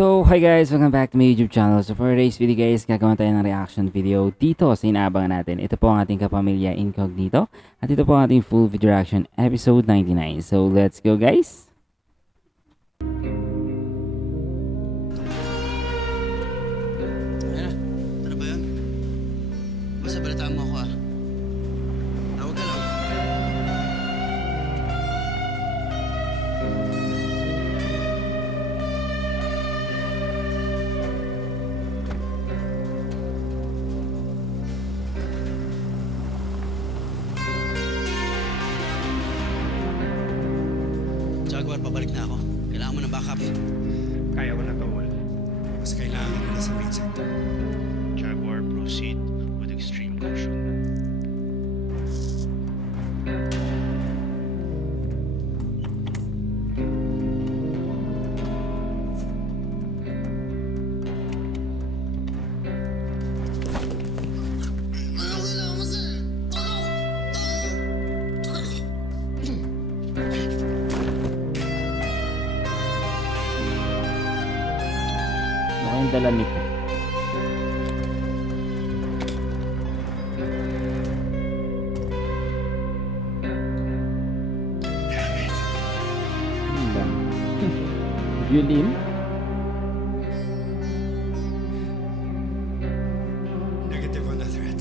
So, hi guys! Welcome back to my YouTube channel. So, for today's video guys, gagawin tayo ng reaction video dito sa inaabangan natin. Ito po ang ating Kapamilya Incognito. At ito po ang ating full video reaction episode 99. So, let's go guys! Ayan na. Ano ba yun? Basta balitaan mo ako ah. Tawag ka lang. Jaguar, pabalik na ako. Kailangan mo ng backup. Kaya ko na to, Wal. Mas kailangan nila sa main sector. Jaguar, proceed with extreme caution. Ano yung dala nito? Ano ba? Violin? Negative on the threat.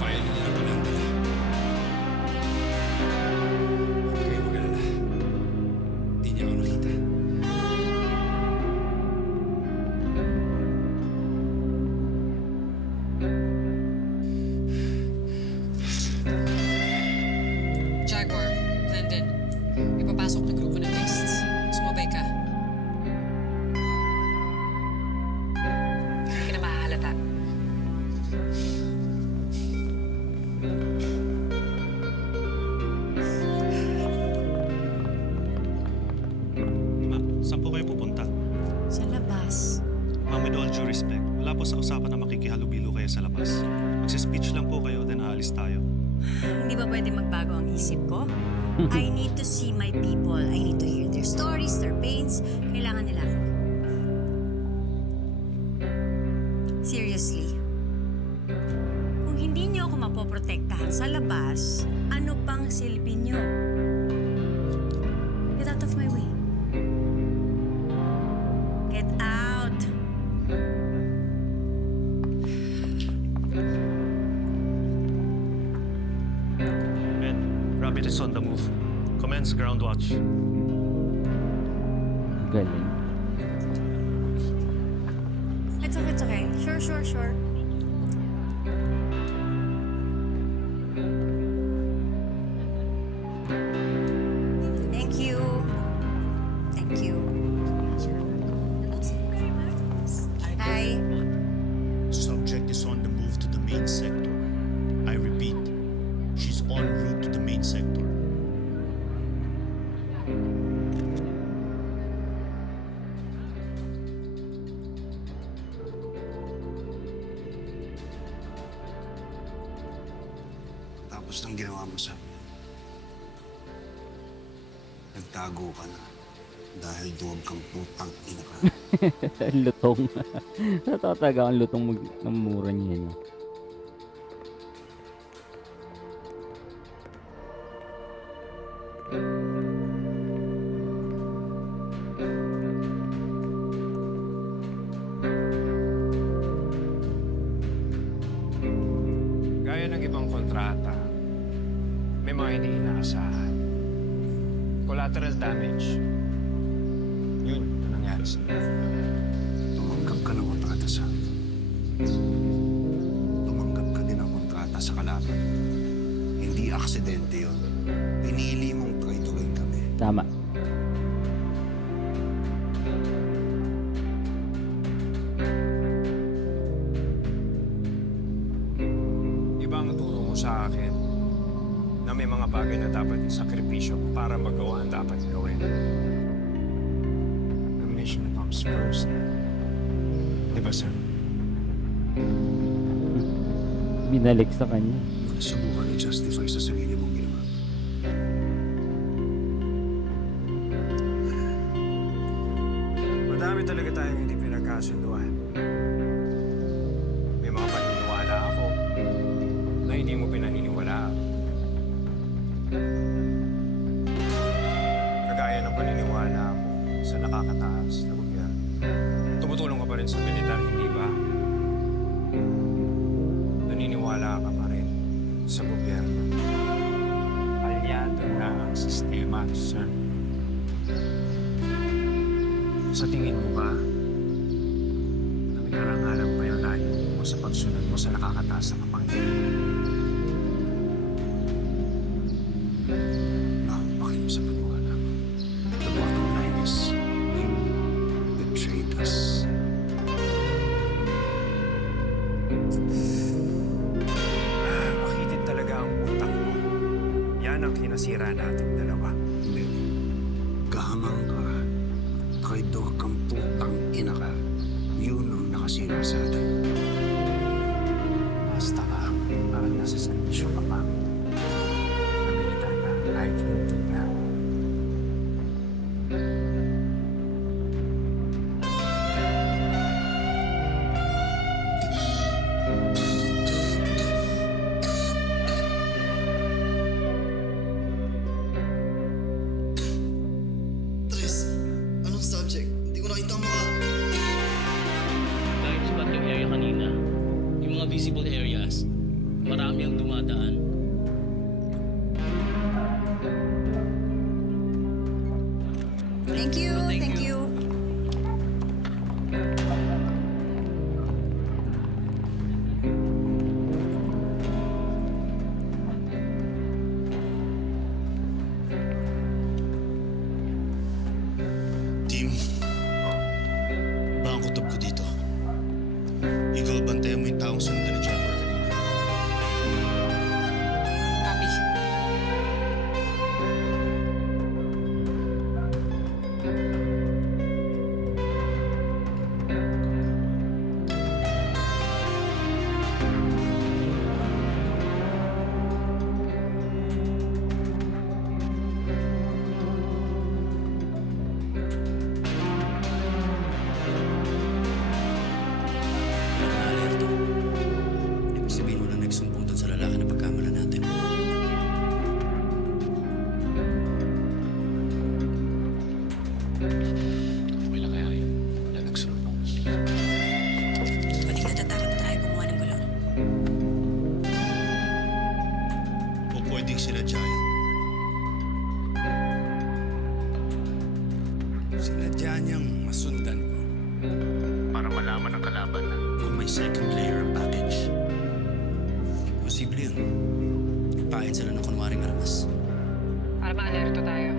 File nila pala ang dala. Okay, wag na. Di niya ako nakita. Jaguar, Glendon, ipapasok na grupo ng guests. Sumabay ka. Hindi ka na mahahalata. Saan po kayo pupunta? Sa labas. Ma'am, with all due respect, wala po sa usapan na makikihalubilo kayo sa labas. Magsi-speech lang po kayo, then aalis tayo. Hindi ba pwede magbago ang isip ko? I need to see my people. I need to hear their stories, their pains. Kailangan nila ako. Seriously. Kung hindi niyo ako mapoprotektahan sa labas, ano pang silbi niyo? Get out of my way. Get out. Men, Rabbit is on the move. Commence ground watch. Galing. It's okay, it's okay. Sure. Thank you. Thank you. Hi. Subject is on the move to the main sector. I repeat, she's en route to the main sector. Tapos nang ginawa mo sa akin. Nagtago ka na. Dahil doon kang putang ina ka. Lutong. Totoo talaga ang lutong ng mura niya. No? Gaya ng ibang kontrata, may mga hindi inaasahan. Collateral damage. Yun ang nangyari sa Tumanggap ka ng kontrata sa akin. Tumanggap ka din ng kontrata sa kalaban. Hindi aksidente yun. Pinili mong traitorin kami. Tama. ibang turo mo sa akin na may mga bagay na dapat isakripisyo para magawa ang dapat gawin. The mission comes first. Di ba, sir? Binalik sa kanya. Subukan i-justify sa sarili mong ginawa. talaga tayong hindi pinagkasunduan. May mga paniniwala ako na hindi mo pinaniniwalaan. Kagaya ng paniniwala mo sa nakakataas na gobyerno. Tumutulong ka pa rin sa militar, hindi ba? Naniniwala ka pa rin sa gobyerno. Alyado na ang sistema, sir. Sa tingin mo ba na may karangalan pa yung layo mo sa pagsunod mo sa nakakataas na kapangyarihan? Nakakapakilim sa paniwala. The bottom line is, you betrayed us. Makitid talaga ang utak mo. Yan ang kinasira natin dalawa. Gahamang ka. Traidor kang putang ina ka. Yun ang nakasira sa atin. Basta ka, parang nasa sensyo ka pa. Na militar ka, kahit hindi ka. Tres, anong subject? Hindi ko nakita ang mukha. Dahil spot yung area kanina, yung mga visible areas, marami ang dumadaan. Thank you, thank you. Team, baka ang kutob ko dito. Eagle, bantayan mo yung taong sundan ni Jaguar kanina. Copy. Alerto. Ibig sabihin mo na nagsumbong doon sa lalaki na pagkamala natin. May lang kaya yun. Yan nagsumbong. Pwedeng natatakot tayo gumawa ng gulo. O pwedeng sinadya yun. Sinadya niyang masundan ko. Para malaman ang kalaban na. Kung may second layer ang package. Posible yun. Ipahin sila ng kunwaring armas. Para ma-alerto tayo.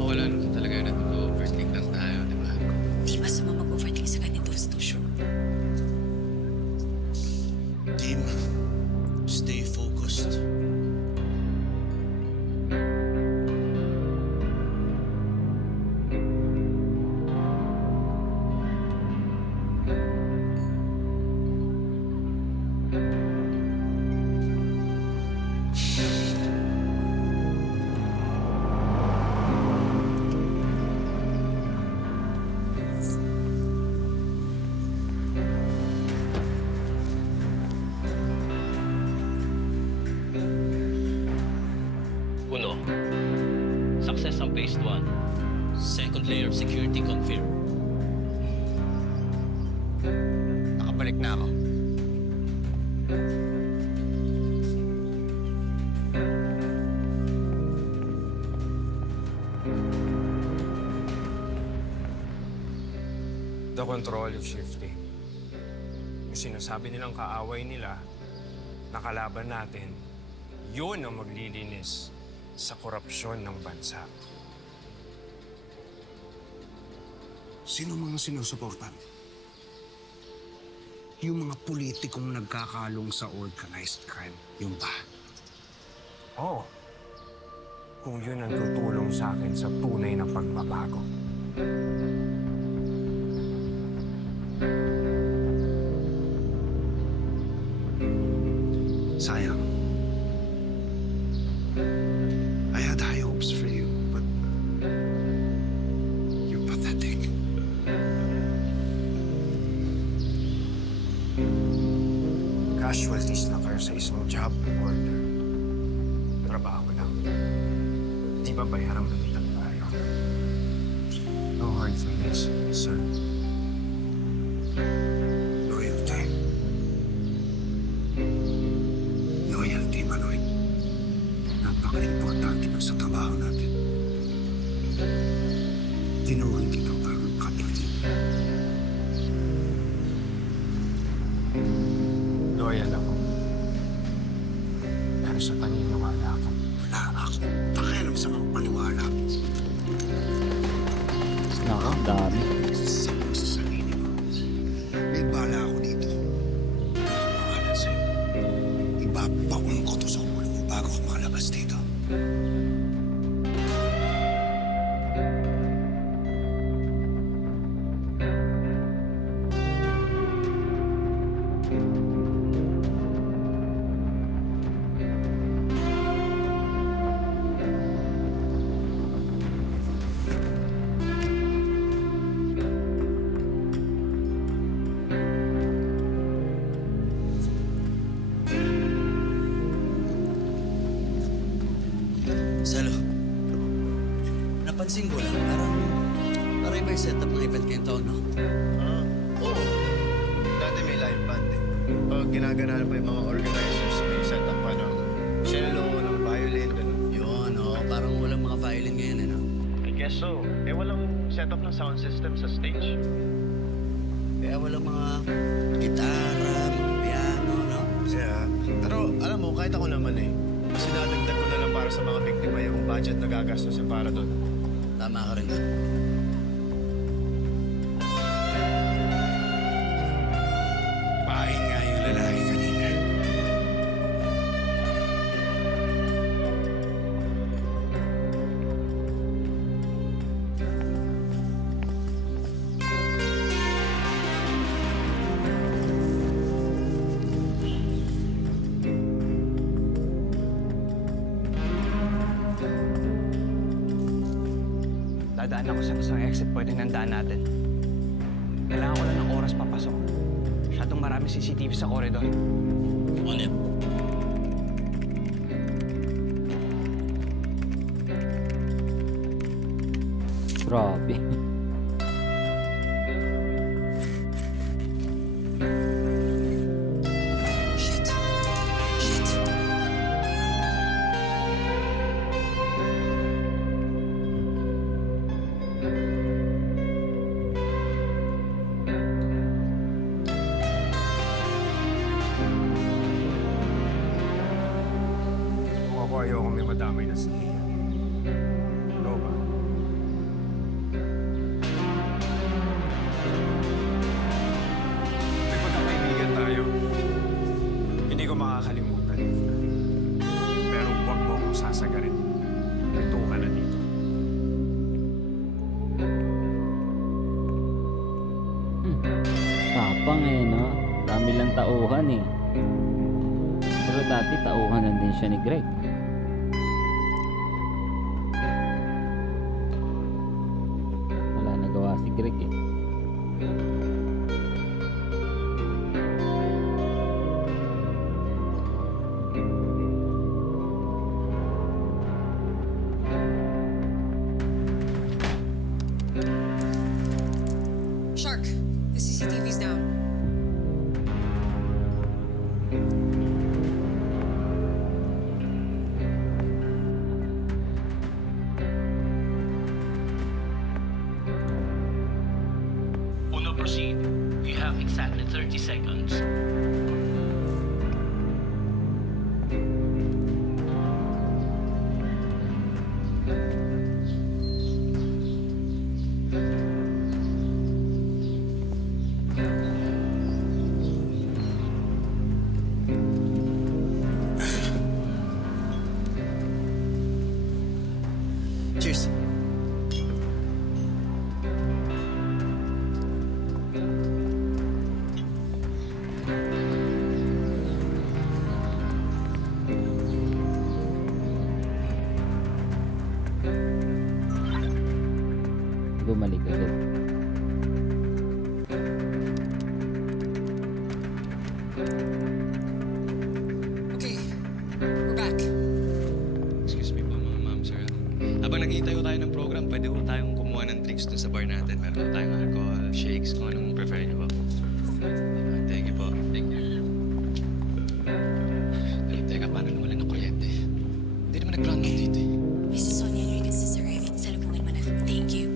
Wala naman talaga yun at overthink lang tayo, di ba? Di masama mag-overthink sa ganitong sitwasyon. Team, stay focused. Uno, success ang phase 1. Second layer of security confirmed. Nakabalik na ako. The control is shifting. Yung sinasabi nilang kaaway nila, nakalaban natin, yun ang maglilinis sa korupsyon ng bansa. Sino mga sinusuportan? Yung mga politikong nagkakalong sa organized crime. Yung ba? Oo. Kung yun ang tutulong sa akin sa tunay na pagbabago. Sayang. casualties na kayo sa isang job order. Trabaho lang. Di ba bayarang balitan tayo? No hard feelings, sir. Loyalty. Loyalty, Manoy. Napaka-importante pa sa trabaho natin. Tinuring kitang bagong kapatid. Loyal ako. Pero sa paniniwala ako. Wala akong pakialam sa mga paniwala. Nako, dami. Sasabog sa sarili mo. May bala ako dito. Pangalan sa'yo. Ibabaon ko to sa ulo mo bago ako makalabas dito. Salo, napansin ko lang, parang iba yung setup ng event ngayong taon, no? Oo. Dati may live band eh. Pag ginaganahan pa yung mga organizers, may setup pa ng cello, ng violin, gano'n. Yun, no? Parang walang mga violin ngayon, eh, no? I guess so. Eh, walang setup ng sound system sa stage. Kaya walang mga gitara, mga piano, no? Yeah. Pero alam mo, kahit ako naman eh. Mas sinadagdag ko na lang para sa mga biktima yung budget na gagastusin para doon. Tama ka rin, doon. Pahin nga yung lalaki kanina. Dadaan ako sa isang exit point ng daan natin. Kailangan ko lang ng oras papasok. Masyadong marami CCTV sa koridor. On it. Grabe. Shit. Shit. Kung ako ayoko may madamay na sa iya. Ikaw ba? May pagkakaibigan tayo. Hindi ko makakalimutan. Pero huwag mo akong sasagarin. Ito ka na dito. Tapang eh, no? Dami lang tauhan eh. Pero dati tauhan lang din siya ni Greg. Wala nagawa si Greg eh. Shark, the CCTV's down. Uno, proceed. You have exactly 30 seconds. Cheers. Bumalik agad. pwede po tayong kumuha ng drinks dun sa bar natin. Meron po tayong alcohol, shakes, kung anong prefer niyo po. Thank you po. Thank you. Teka, paano naman ng kuryente? Hindi naman nag-brown out dito eh. Mrs. Sonia Enriquez is arriving. Salubungin mo na. Thank you.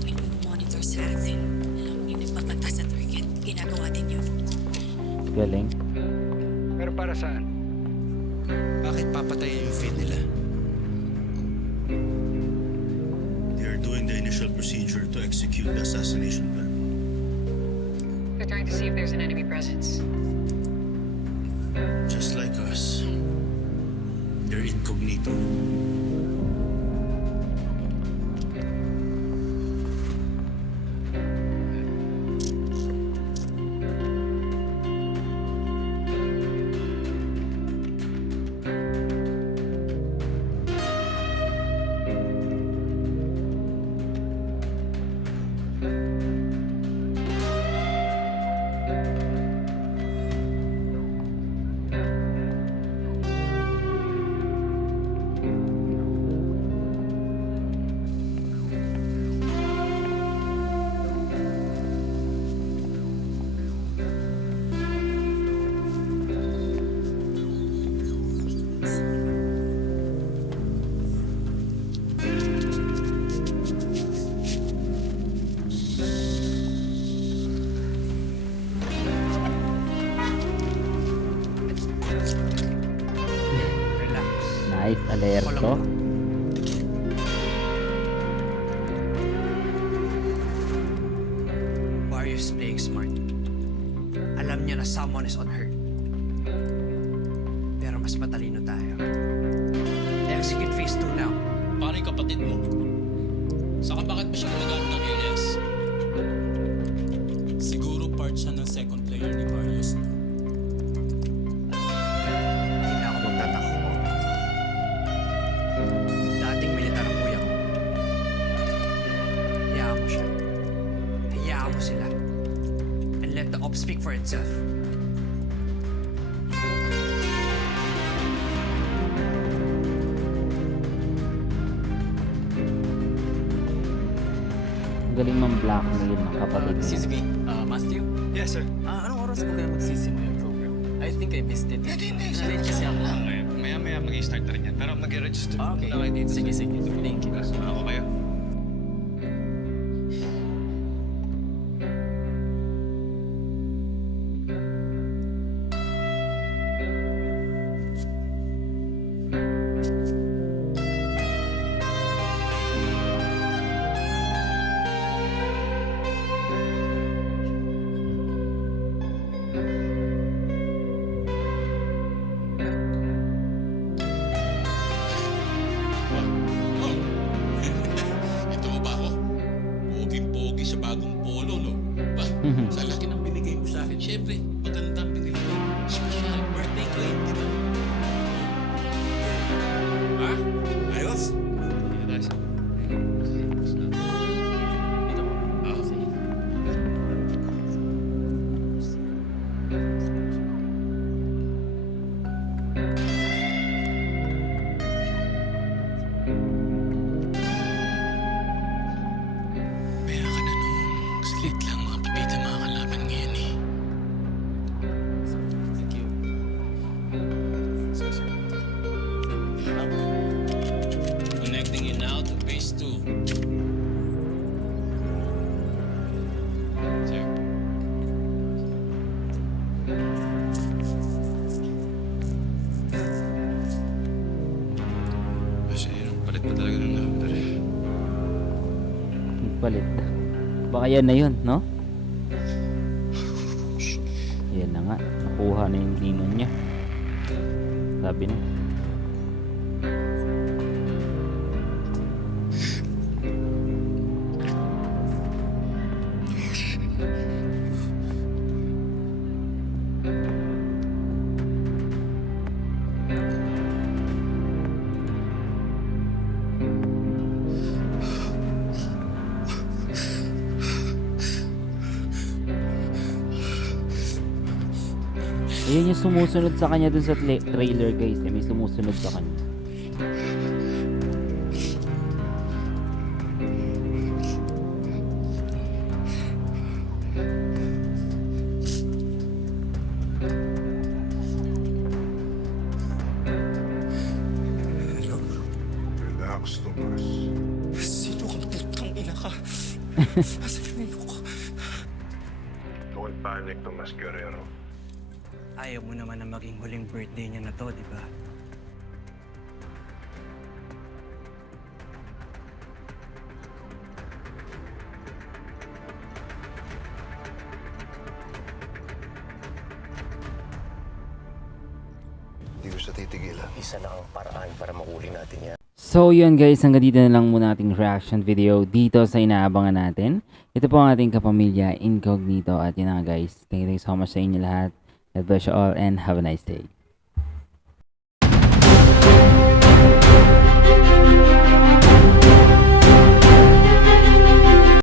May monitor sa atin. Alam mo yung nagpapanta sa target. Ginagawa din yun. Galing. Pero para saan? Bakit papatayin yung feed nila? They are doing the initial procedure to execute the assassination plan. They're trying to see if there's an enemy presence. Just like us. They're incognito. Nice, alerto. Warrior's playing smart. Alam niya na someone is on her. Pero mas matalino tayo. Execute phase 2 now. Paano yung kapatid mo? Saka bakit ba siya gumagamit ng ALS? Siguro part siya ng second player ni Barrios. Hindi na ako magtatakbo. Dating militar ang kuya ko. Hayaan mo siya. Hayaan mo sila. And let the ops speak for itself. Galing mang blackmail ng kapatid niya. CCB, Matthew? Yes, sir. Anong oras po kayo magsisimula yung program? I think I missed it. Hindi. Nalate kasi ako. Maya-maya mag-i-start na rin yan. Pero mag-i-register Okay. na kayo dito. Sige. Thank you. Ako kayo. Ito mo ba ako? Poging-pogi sa bagong polo, no? Ba, sa laki ng binigay mo sa akin, syempre, maganda ang binigay mo. Special birthday claim, di ba? Ha? Ayos? Yes. Ah, Pera ka na nung. Saglit lang mga papita mga kalaban ngayon eh. Thank you. Connecting you now to phase 2. Sir. Kasi yung palit pa talaga ng number eh. Nagpalit. Baka yan na yun, no? Yan na nga. Nakuha na yung ninong niya. Sabi na. Ayan yung sumusunod sa kanya dun sa trailer, guys. May sumusunod sa kanya. Nasa pinilo ko. Don't panic, Tomas Guerrero. Ayaw mo naman na maging huling birthday niya na to, di ba? Hindi ko siya titigilan. Isa lang ang paraan para mahuli natin yan. So yun guys, hanggang dito na lang muna ating reaction video dito sa inaabangan natin. Ito po ang ating kapamilya Incognito at yun na nga guys. Thank you so much sa inyo lahat. God bless you all and have a nice day.